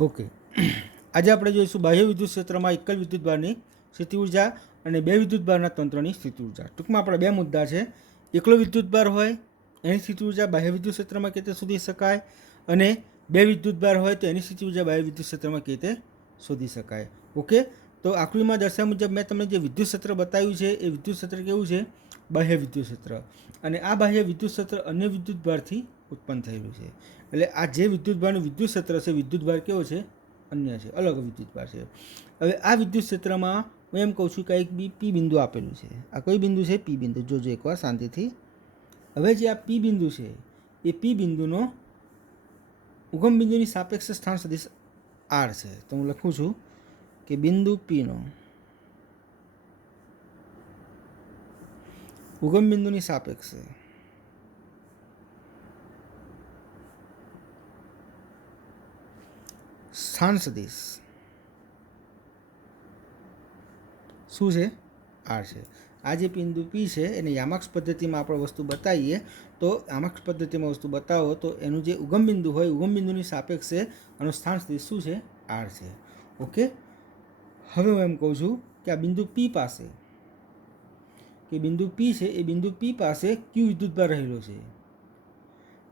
Okay, આજે આપણે જોઈશું બાહ્ય વિદ્યુત ક્ષેત્રમાં એકલ વિદ્યુતભારની સ્થિતિ ઉર્જા અને બે વિદ્યુતભારના તંત્રની સ્થિતિ ઉર્જા. ટૂંકમાં આપણા બે મુદ્દા છે. એકલો વિદ્યુતભાર હોય એની સ્થિતિ ઉર્જા બાહ્ય વિદ્યુત ક્ષેત્રમાં કેવી રીતે શોધી શકાય, અને બે વિદ્યુતભાર હોય તો એની સ્થિતિ ઉર્જા બાહ્ય વિદ્યુત ક્ષેત્રમાં કેવી રીતે શોધી શકાય. ઓકે, તો આકૃતિમાં દર્શાવ્યા મુજબ મેં તમને જે વિદ્યુત ક્ષેત્ર બતાવ્યું છે એ વિદ્યુત ક્ષેત્ર કેવું છે? બાહ્ય વિદ્યુત ક્ષેત્ર. અને આ બાહ્ય વિદ્યુત ક્ષેત્ર અન્ય વિદ્યુતભારથી ઉત્પન્ન થયેલું છે. એટલે આ જે વિદ્યુતભારનું વિદ્યુત ક્ષેત્ર છે, વિદ્યુતભાર કેવો છે? અન્ય છે, અલગ વિદ્યુતભાર છે. હવે આ વિદ્યુત ક્ષેત્રમાં હું એમ કહું છું કે એક પી બિંદુ આપેલું છે. આ કઈ બિંદુ છે? પી બિંદુ. જોજો એકવાર શાંતિથી. હવે જે આ પી બિંદુ છે એ પી બિંદુનો ઉગમ બિંદુની સાપેક્ષ સ્થાન સદિશ આર છે. તો હું લખું છું કે બિંદુ પીનો ઉગમ બિંદુની સાપેક્ષે સ્થાન સદિશ શું છે? આર છે. આ જે બિંદુ પી છે એને યામાક્ષ પદ્ધતિમાં આપણે વસ્તુ બતાવીએ તો યામાક્ષ પદ્ધતિમાં વસ્તુ બતાવો તો એનું જે ઉગમ બિંદુ હોય, ઉગમ બિંદુની સાપેક્ષે આનું સ્થાન સદિશ શું છે? આર છે. ઓકે, હવે હું એમ કહું છું કે આ બિંદુ પી પાસે, કે બિંદુ પી છે એ બિંદુ પી પાસે ક્યુ વિદ્યુતભાર રહેલો છે,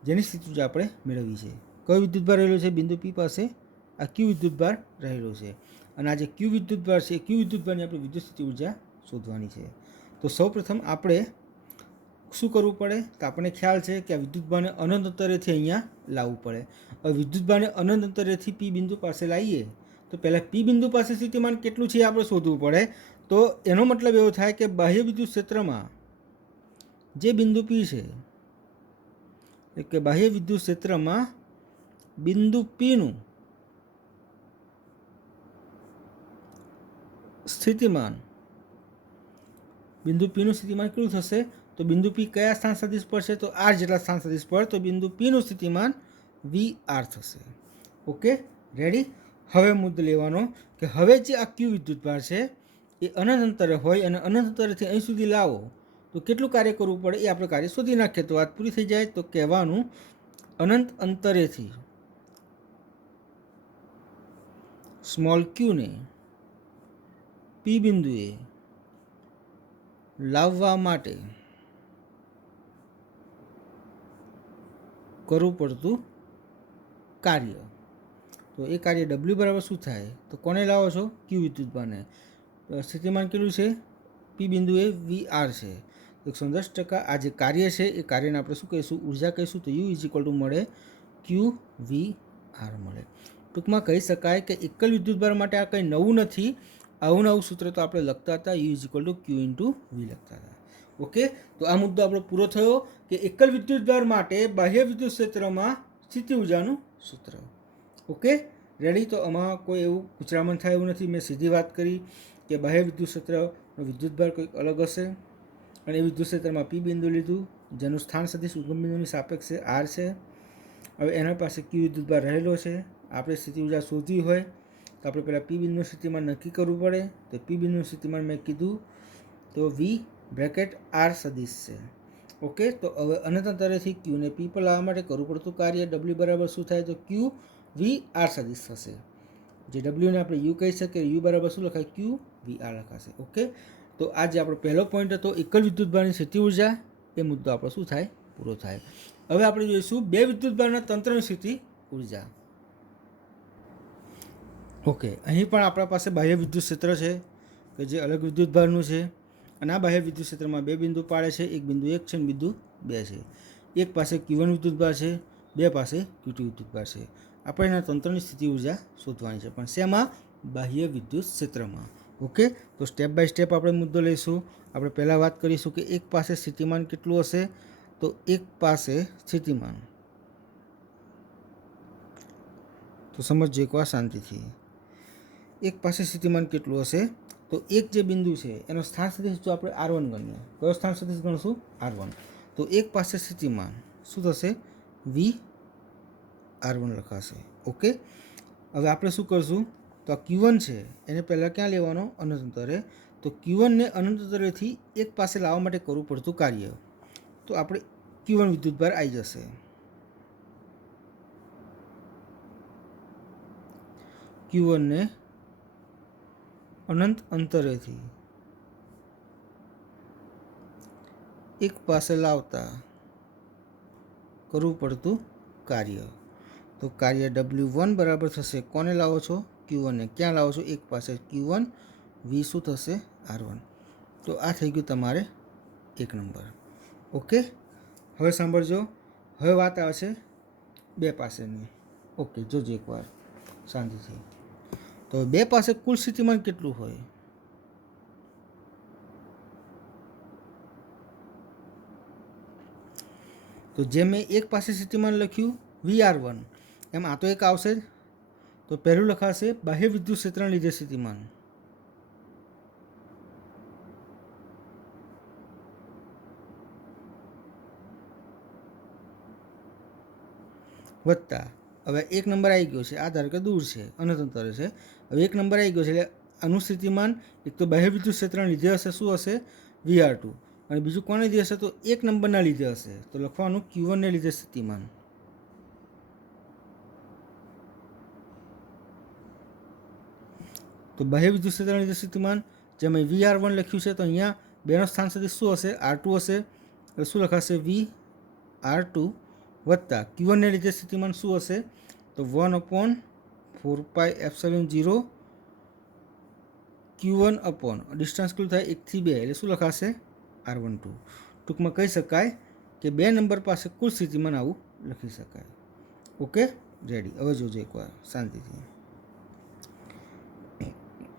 જેની સ્થિતિ ઉર્જા આપણે મેળવી છે. કયો વિદ્યુતભાર રહેલો છે? બિંદુ પી પાસે આ ક્યુ વિદ્યુતભાર રહેલો છે. અને આ જે ક્યુ વિદ્યુતભાર છે, ક્યુ વિદ્યુતભારની આપણે વિદ્યુત સ્થિતિ ઉર્જા શોધવાની છે. તો સૌપ્રથમ આપણે શું કરવું પડે? તો આપણને ખ્યાલ છે કે આ વિદ્યુતભારને અનંત અંતરેથી અહીંયા લાવવું પડે. હવે વિદ્યુતભારને અનંત અંતરેથી પી બિંદુ પાસે લાવીએ તો પહેલાં પી બિંદુ પાસે સ્થિતિમાન કેટલું છે એ આપણે શોધવું પડે. તો એનો મતલબ એવો થાય કે બાહ્ય વિદ્યુત ક્ષેત્રમાં જે બિંદુ પી છે, કે બાહ્ય વિદ્યુત ક્ષેત્રમાં બિંદુ પીનું સ્થિતિમાન, બિંદુ પીનું સ્થિતિમાન કેટલું થશે? તો બિંદુ પી કયા સ્થાન સદિશ પર છે? તો આર જેટલા સ્થાન સદિશ પર. તો બિંદુ પીનું સ્થિતિમાન વી આર થશે. Okay, ready. હવે મુદ્દો લેવાનો કે હવે જે આ ક્યુ વિદ્યુતભાર છે એ અનંત અંતરે હોય અને અનંત અંતરેથી અહીં સુધી લાવો તો કેટલું કાર્ય કરવું પડે એ આપણે કાર્ય શોધી નાખીએ તો વાત પૂરી થઈ જાય. તો કહેવાનું અનંત અંતરેથી સ્મોલ ક્યુને પી બિંદુએ લાવવા માટે કરવું પડતું કાર્ય. તો એ કાર્ય ડબલ્યુ બરાબર શું થાય? તો કોને લાવો છો? ક્યુ વિદ્યુતભારને. સ્થિતિમાન કેટલું છે? પી બિંદુએ વી આર છે. 110% આ જે કાર્ય છે એ કાર્યને આપણે શું કહીશું? ઉર્જા કહીશું. તો યુ ઇઝ ઇક્વલ ટુ મળે ક્યુ વી આર મળે. ટૂંકમાં કહી શકાય કે એકલ વિદ્યુતભાર માટે આ કંઈ નવું નથી. આવું નવું સૂત્ર તો આપણે લખતા હતા, u is equal to q into v લખતા હતા. ઓકે, તો આ મુદ્દો આપણો પૂરો થયો કે એકલ વિદ્યુતભાર માટે બાહ્ય વિદ્યુત ક્ષેત્રમાં સ્થિતિ ઉર્જાનું સૂત્ર. Okay, ready. તો આમાં કોઈ એવું ગુચરામણ થાય એવું નથી. મેં સીધી વાત કરી કે બાહ્ય વિદ્યુત ક્ષેત્રનો વિદ્યુતભાર કંઈક અલગ હશે અને એ વિદ્યુત ક્ષેત્રમાં પી બિંદુ લીધું જેનું સ્થાન સદિશ ઉગમ બિંદુની સાપેક્ષે આર છે. હવે એના પાસે ક્યુ વિદ્યુતભાર રહેલો છે. આપણે સ્થિતિ ઉર્જા શોધવી હોય તો આપણે પહેલાં પી બિંદુનું સ્થિતિમાન નક્કી કરવું પડે. તો પી બિંદુનું સ્થિતિમાન મેં કીધું તો વી બ્રેકેટ આર સદિશ છે. ઓકે, તો હવે અનંત અંતરેથી ક્યુને પી પર લાવવા માટે કરવું પડતું કાર્ય ડબલ્યુ બરાબર શું થાય? તો ક્યુ વી આર સદિશ થશે. જે ડબલ્યુને આપણે યુ કહી શકીએ, યુ બરાબર શું લખાય? ક્યુ વી આર લખાશે. ઓકે, તો આ જે આપણો પહેલો પોઈન્ટ હતો એકલ વિદ્યુતભારની સ્થિતિ ઉર્જા, એ મુદ્દો આપણો શું થાય? પૂરો થાય. હવે આપણે જોઈશું બે વિદ્યુતભારના તંત્રની સ્થિતિ ઉર્જા. ઓકે, અહીં પણ આપણા પાસે બાહ્ય વિદ્યુત ક્ષેત્ર છે કે જે અલગ વિદ્યુતભારનું છે અને આ બાહ્ય વિદ્યુત ક્ષેત્રમાં બે બિંદુ પાડે છે. એક બિંદુ 1 છે અને બિંદુ 2 છે. એક પાસે Q1 વિદ્યુતભાર છે, બે પાસે Q2 વિદ્યુતભાર છે. આપણે એના તંત્રની સ્થિતિ ઉર્જા શોધવાની છે, પણ શેમાં? બાહ્ય વિદ્યુત ક્ષેત્રમાં. ઓકે, તો સ્ટેપ બાય સ્ટેપ આપણે મુદ્દો લઈશું. આપણે પહેલાં વાત કરીશું કે એક પાસે સ્થિતિમાન કેટલું હશે? તો એક પાસે સ્થિતિમાન, તો સમજજો એકવાર શાંતિથી. એક પાસે સ્થિતિમાન કેટલું હશે? તો એક જે બિંદુ છે એનો સ્થાન સદિશ જો આપણે R1 ગણીએ, કયો સ્થાન સદિશ ગણશું? R1. તો એક પાસે સ્થિતિમાન શું થશે? વી R1 લખાશે. ઓકે, હવે આપણે શું કરશું? તો આ Q1 છે એને પહેલાં ક્યાં લેવાનો? અનંત અંતરે. તો Q1ને અનંત અંતરેથી એક પાસે લાવવા માટે કરવું પડતું કાર્ય. તો આપણે Q1 વિદ્યુતભાર આવી જશે. Q1 ને અનંત અંતરેથી એક પાસે લાવતા કરવું પડતું કાર્ય. તો કાર્ય W1 બરાબર થશે, કોને લાવો છો? Q1 ને. ક્યાં લાવો છો? એક પાસે. Q1 V શું થશે? R1. તો આ થઈ ગયું તમારે 1 નંબર. ઓકે, હવે સાંભળજો. હવે વાત આવે છે 2 પાસેની. ઓકે, જોજો એકવાર શાંતિથી. તો 2 પાસે કુલ સ્થિતિમાન કેટલું હોય? તો જે મેં એક પાસે સ્થિતિમાન લખ્યું VR1, એમ આ તો એક આવશે જ. તો પહેલું લખાશે બાહ્ય વિદ્યુત ક્ષેત્રને લીધે સ્થિતિમાન, વત્તા, હવે 1 નંબર આવી ગયો છે, આ ધારો કે દૂર છે, અનંત અંતરે છે. હવે 1 નંબર આવી ગયો છે એટલે આનું સ્થિતિમાન એક તો બાહ્ય વિદ્યુત ક્ષેત્રને લીધે હશે, શું હશે? VR2. અને બીજું કોને લીધે હશે? તો 1 નંબરના લીધે હશે. તો લખવાનું Q1 ને લીધે સ્થિતિમાન. તો બાહ્ય વિદ્યુત ક્ષેત્રને લીધે સ્થિતિમાન જેમ VR1 લખ્યું છે, તો અહીંયા બેનો સ્થાન સદિશ શું હશે? R2 હશે. એટલે શું લખાશે? VR2 વત્તા Q1 ને લીધે સ્થિતિમાન શું હશે? તો 1/4πε0 Q1 અપોન ડિસ્ટન્સ કેટલું થાય? 1 થી 2 એટલે શું લખાશે? R12. ટૂંકમાં કહી શકાય કે 2 નંબર પાસે કુલ સ્થિતિમાન આવું લખી શકાય. Okay, ready. હવે જોજો એકવાર શાંતિથી.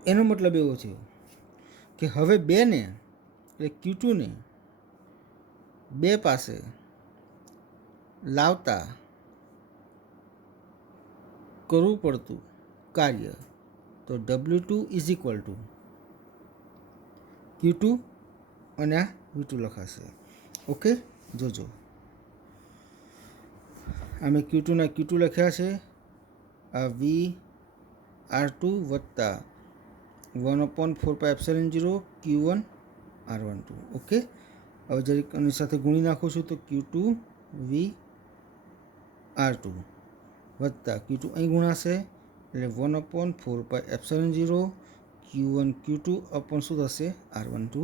એનો મતલબ એવો થયો કે હવે 2 ને એટલે Q2 ને 2 પાસે લાવતા કરવું પડતું કાર્ય. તો W2 is equal two Q2 અને આ V2 લખાશે. ઓકે, જોજો. અમે Q2 ના Q2 લખ્યા છે, આ VR2 વત્તા 1/4πε0 Q1 R12. ઓકે, હવે જરીક આની સાથે ગુણી નાખું છું તો Q2 VR2 વત્તા Q2 અહીં ગુણાશે એટલે 1/4πε0 Q1 Q2 અપોન શું થશે? R12.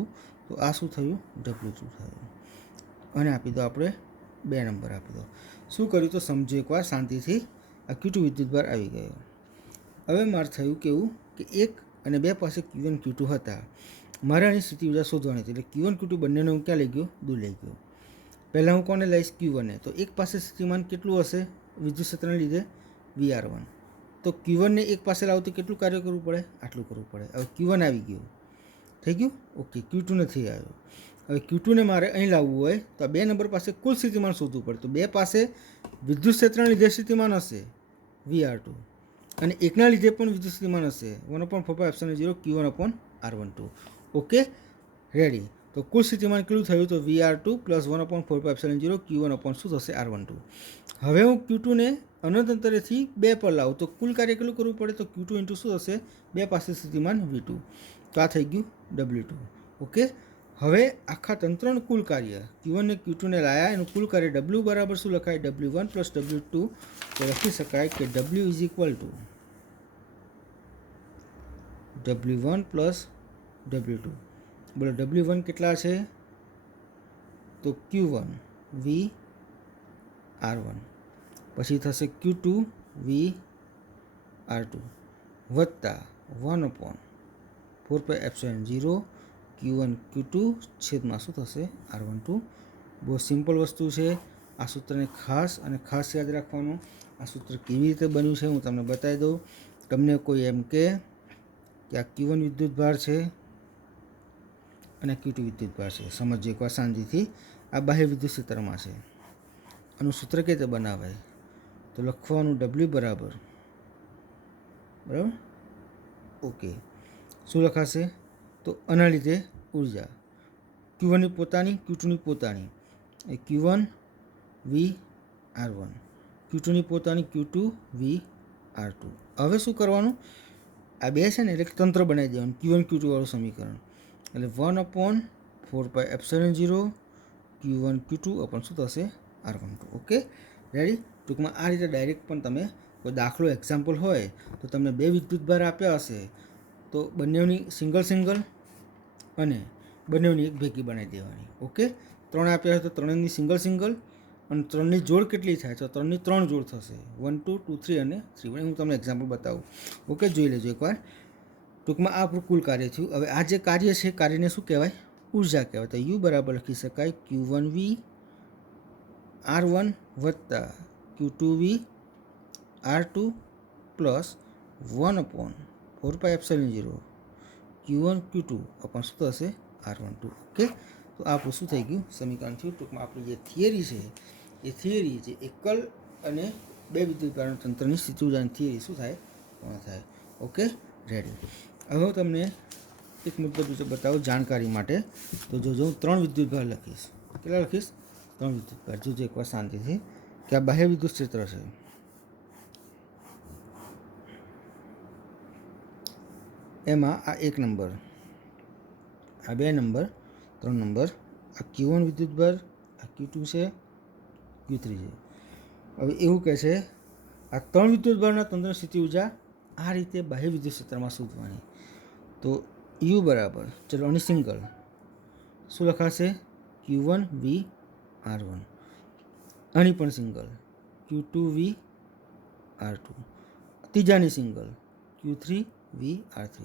તો આ શું થયું? W2 થયું. અને આપી દો આપણે 2 નંબર આપી દો. શું કર્યું તો સમજો એકવાર શાંતિથી. આ Q2 વિદ્યુતભાર આવી ગયો. હવે મારે થયું કેવું કે 1 અને 2 પાસે Q1 Q2 હતા. મારે આની સ્થિતિ ઊર્જા શોધવાની હતી. એટલે Q1 Q2 બંનેને હું ક્યાં લઈ ગયો? દૂર લઈ ગયો. પહેલાં હું કોને લઈશ? Q1 ને. તો એક પાસે સ્થિતિમાન કેટલું હશે વિદ્યુત ક્ષેત્રને લીધે? VR1. તો Q1 ને એક પાસે લાવતું કેટલું કાર્ય કરવું પડે? આટલું કરવું પડે. હવે Q1 આવી ગયું, થઈ ગયું. ઓકે, Q2 નથી આવ્યો. હવે Q2 ને મારે અહીં લાવવું હોય તો આ 2 નંબર પાસે કુલ સ્થિતિમાન શોધવું પડે. તો 2 પાસે વિદ્યુત ક્ષેત્રને લીધે સ્થિતિમાન હશે VR2 અને એકના લીધે પણ વિદ્યુત સ્થિતિમાન હશે 1/4πε0 Q1 upon R12. Okay, ready. તો કુલ સ્થિતિમાન કેટલું થયું? તો VR2 પ્લસ 1/4πε0 Q1 અપોન શું થશે? R12. હવે હું Q2 ને અનંત અંતરેથી 2 પર લાવું તો કુલ કાર્ય કેટલું કરવું પડે? તો Q2 ઇન્ટુ શું થશે? 2 પાસે સ્થિતિમાન V2. તો આ થઈ ગયું W2. ઓકે, હવે આખા તંત્રનું કુલ કાર્ય Q1 ને Q2 ને લાયા, એનું કુલ કાર્ય W બરાબર શું લખાય? W1 plus W2. તો લખી શકાય કે W is equal two W1 plus W2. બોલો W1 કેટલા છે? તો Q1 V R1 પછી થશે Q2 V R2 વત્તા 1/4πε0 Q1 Q2 છેદમાં શું થશે? R12. બહુ સિમ્પલ વસ્તુ છે. આ સૂત્રને ખાસ યાદ રાખવાનું. આ સૂત્ર કેવી રીતે બન્યું છે હું તમને બતાવી દઉં. તમને કોઈ એમ કે આ Q1 વિદ્યુતભાર છે અને Q2 વિદ્યુતભાર છે, સમજો એકવાર શાંતિથી. આ બાહ્ય વિદ્યુત ક્ષેત્રમાં છે. આનું સૂત્ર કેવી રીતે બનાવાય? તો લખવાનું W બરાબર ઓકે, શું લખાશે? તો આના લીધે ઉર્જા Q1ની પોતાની, Q2ની પોતાની, એ Q1 V R1, Q2ની પોતાની, Q2 V R2. હવે શું કરવાનું? આ 2 છે ને એટલે તંત્ર બનાવી દેવાનું Q1 Q2 વાળું સમીકરણ. એટલે 1/4πε0 Q1 Q2 અપોન શું થશે? R12. Okay, ready. ટૂંકમાં આ રીતે ડાયરેક્ટ પણ તમે કોઈ દાખલો એક્ઝામ્પલ હોય તો તમને 2 વિદ્યુતભાર આપ્યા હશે તો બંનેની સિંગલ સિંગલ અને બંનેની એક ભેગી બનાવી દેવાની. ઓકે, 3 આપ્યા હોય તો 3ની સિંગલ સિંગલ અને 3ની જોડ કેટલી થાય તો 3ની 3 જોડ થશે, 1 2 2 3 અને 3. હું તમને એક્ઝામ્પલ બતાવું. ઓકે, જોઈ લેજો એકવાર. ટૂંકમાં આ આપણું કુલ કાર્ય થયું. હવે આ જે કાર્ય છે કાર્યને શું કહેવાય? ઉર્જા કહેવાય. તો યુ બરાબર લખી શકાય Q1V R1 વત્તા Q2V R2 plus 1/4πε0 Q1 Q2 અપન શું થશે R12. ઓકે, તો આપણું શું થઈ ગયું? સમીકરણ થયું. ટૂંકમાં આપણી જે થિયરી છે એ થિયરી જે એકલ અને 2 વિદ્યુતભાર તંત્રની સ્થિતિ ઉર્જાની થિયરી શું થાય? પૂર્ણ થાય. Okay, ready. હવે હું તમને એક મુદ્દો બીજો બતાવું જાણકારી માટે. તો જોજો, હું 3 વિદ્યુતભાર લખીશ. કેટલા લખીશ? 3 વિદ્યુતભાર. જોજો એકવાર શાંતિથી કે આ બાહ્ય વિદ્યુત ક્ષેત્ર છે. એમાં આ 1 નંબર, આ 2 નંબર, 3 નંબર, આ Q1 વિદ્યુતભાર, આ Q2 છે, Q3 છે. હવે એવું કહે છે આ 3 વિદ્યુતભારના તંત્રની સ્થિતિ ઉર્જા આ રીતે બાહ્ય વિદ્યુત ક્ષેત્રમાં શોધવાની. તો યુ બરાબર, ચલો આની સિંગલ શું લખાશે? Q1V R1. આની પણ single Q2V R2. ત્રીજાની single Q3V R3.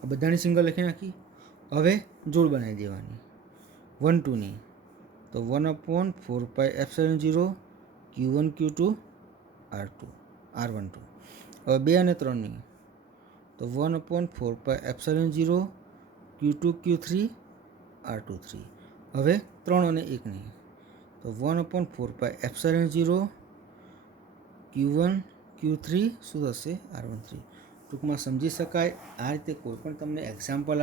આ બધાની સિંગલ લખી નાખી. હવે જોડ બનાવી દેવાની 1 2ની તો 1/4πε0 Q1 Q2 R12. હવે 2 અને 3ની તો 1/4πε0 Q2 Q3 R23. હવે 3 અને 1ની તો 1/4πε0 Q1 Q3 શું થશે? R13. ટૂંકમાં સમજી શકાય આ રીતે કોઈ પણ તમને એક્ઝામ્પલ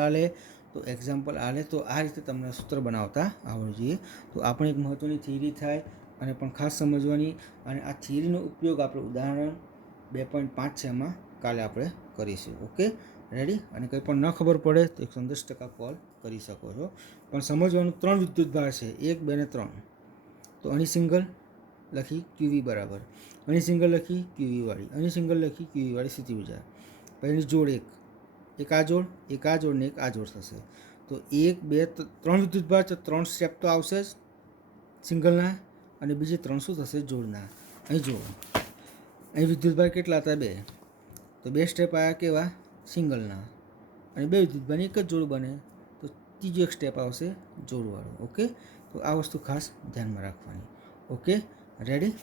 આલે તો આ રીતે તમને સૂત્ર બનાવતા આવડવું જોઈએ. તો આપણે એક મહત્ત્વની થિયરી થાય અને પણ ખાસ સમજવાની. અને આ થિયરીનો ઉપયોગ આપણે ઉદાહરણ 2.5 છે એમાં કાલે આપણે કરીશું. Okay, ready. અને કંઈ પણ ન ખબર પડે તો 110% કોલ કરી શકો છો. પણ સમજવાનું 3 વિદ્યુતભાર છે, 1 2 અને 3. તો આની સિંગલ લખી QV બરાબર, આની સિંગલ લખી QV વાળી, આની સિંગલ લખી QV વાળી સ્થિતિ ઉર્જા. પછી એની જોડ એક આ જોડ, એક આ જોડ ને એક આ જોડ થશે. તો 1 2 3 વિદ્યુતભાર તો 3 સ્ટેપ તો આવશે જ સિંગલના, અને બીજે 3 શું થશે? જોડના. અહીં જુઓ, અહીં વિદ્યુતભાર કેટલા હતા? 2. તો 2 સ્ટેપ આવ્યા કેવા? સિંગલના. અને 2 વિદ્યુતભારની એક જ જોડ બને તો ત્રીજો એક સ્ટેપ આવશે જોડવાળો. ઓકે, તો આ વસ્તુ ખાસ ધ્યાનમાં રાખવાની. Okay, ready.